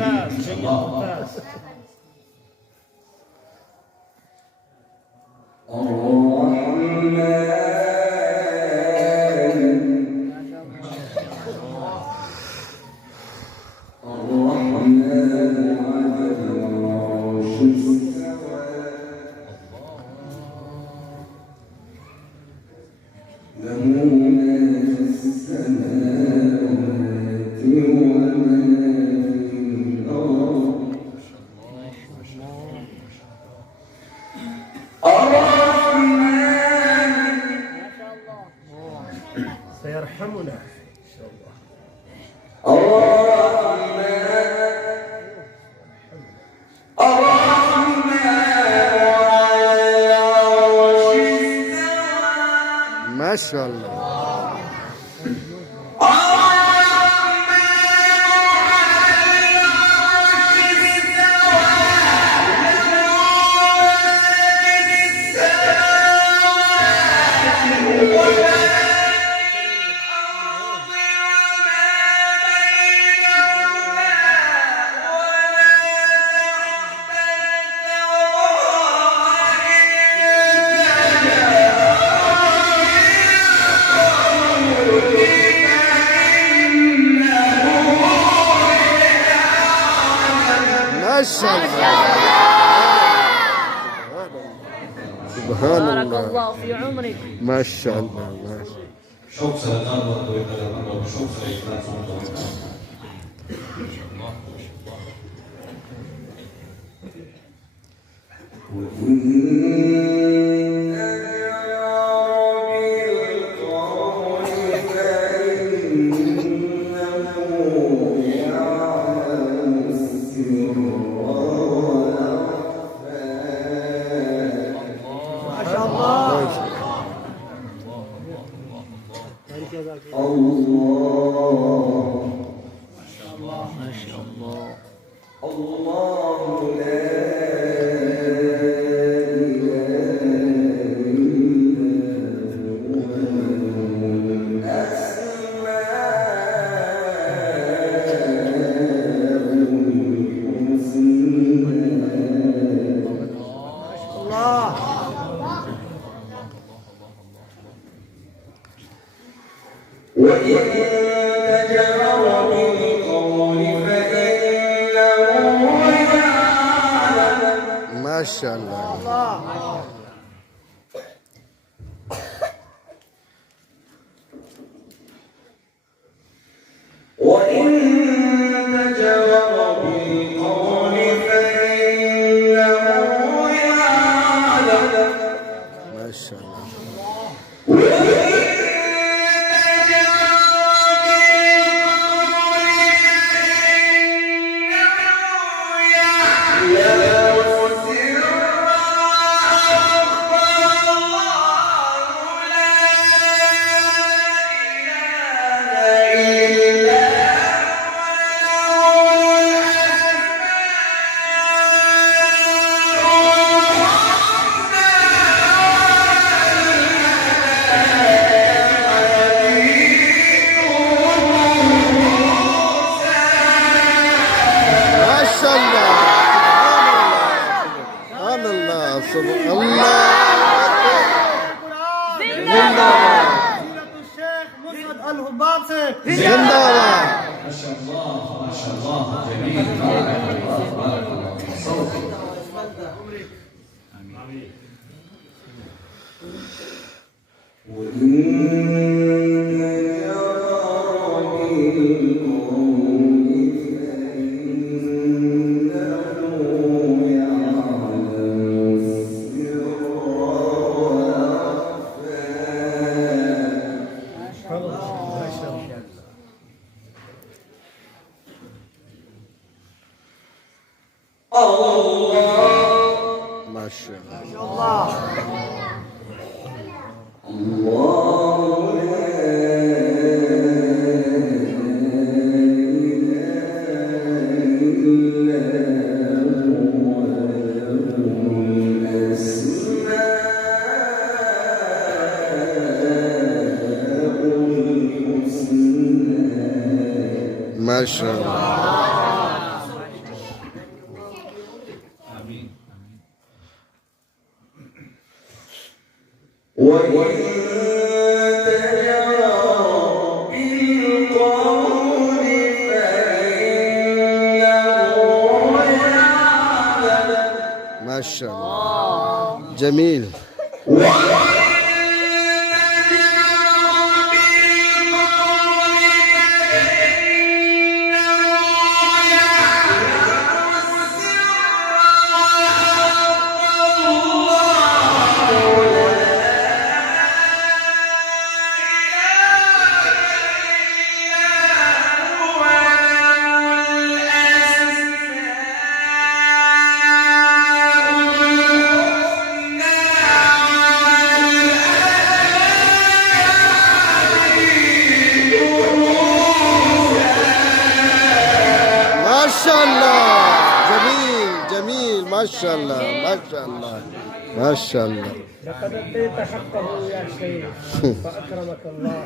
ممتاز جيد ممتاز. سيرحمنا إن شاء الله. ما شاء الله. ما شاء الله. سبحان بارك الله. الله في عمرك. ما شاء الله. ما شاء الله. Çok sıradan var böyle çok sayıdan sonra. ما شاء الله. ما شاء الله. ما شاء الله ما شاء الله جميل بارك الله صوتك. ما شاء الله. ما شاء الله. ما شاء الله جميل. ما شاء الله جميل جميل ما شاء الله ما شاء الله ما شاء الله. لقد أديت حقه يا شيخ فأكرمك الله.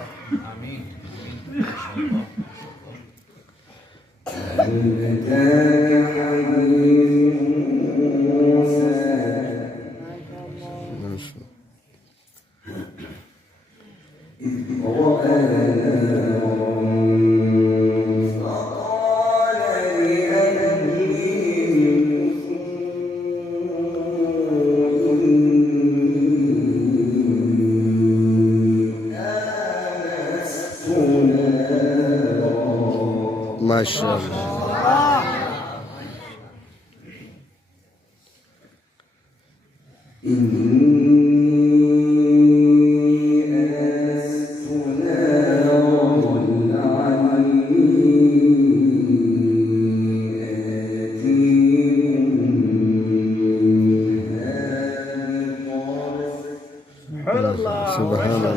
ما شاء الله. سبحان الله. سبحان الله.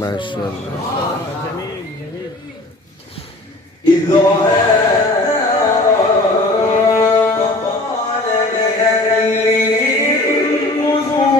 ما شاء الله جميل جميل. إذ رأى فقال لأهله امكثوا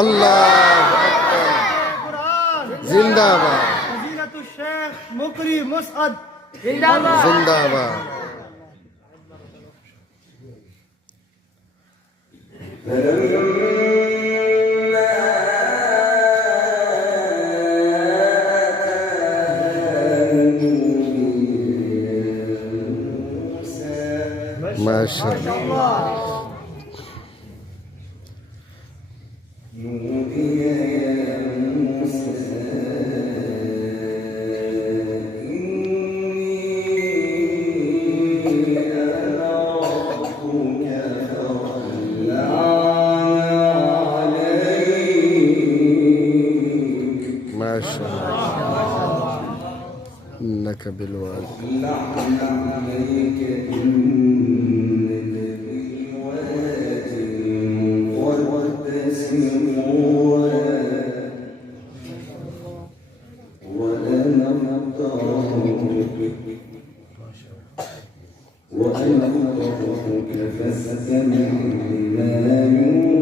الله أكبر. زنداباد. فضيلة الشيخ مقري مسعد زنداباد. ما شاء الله. ما شاء الله إنك بالوالد. وأنا ربك فاستمع لما يوحى.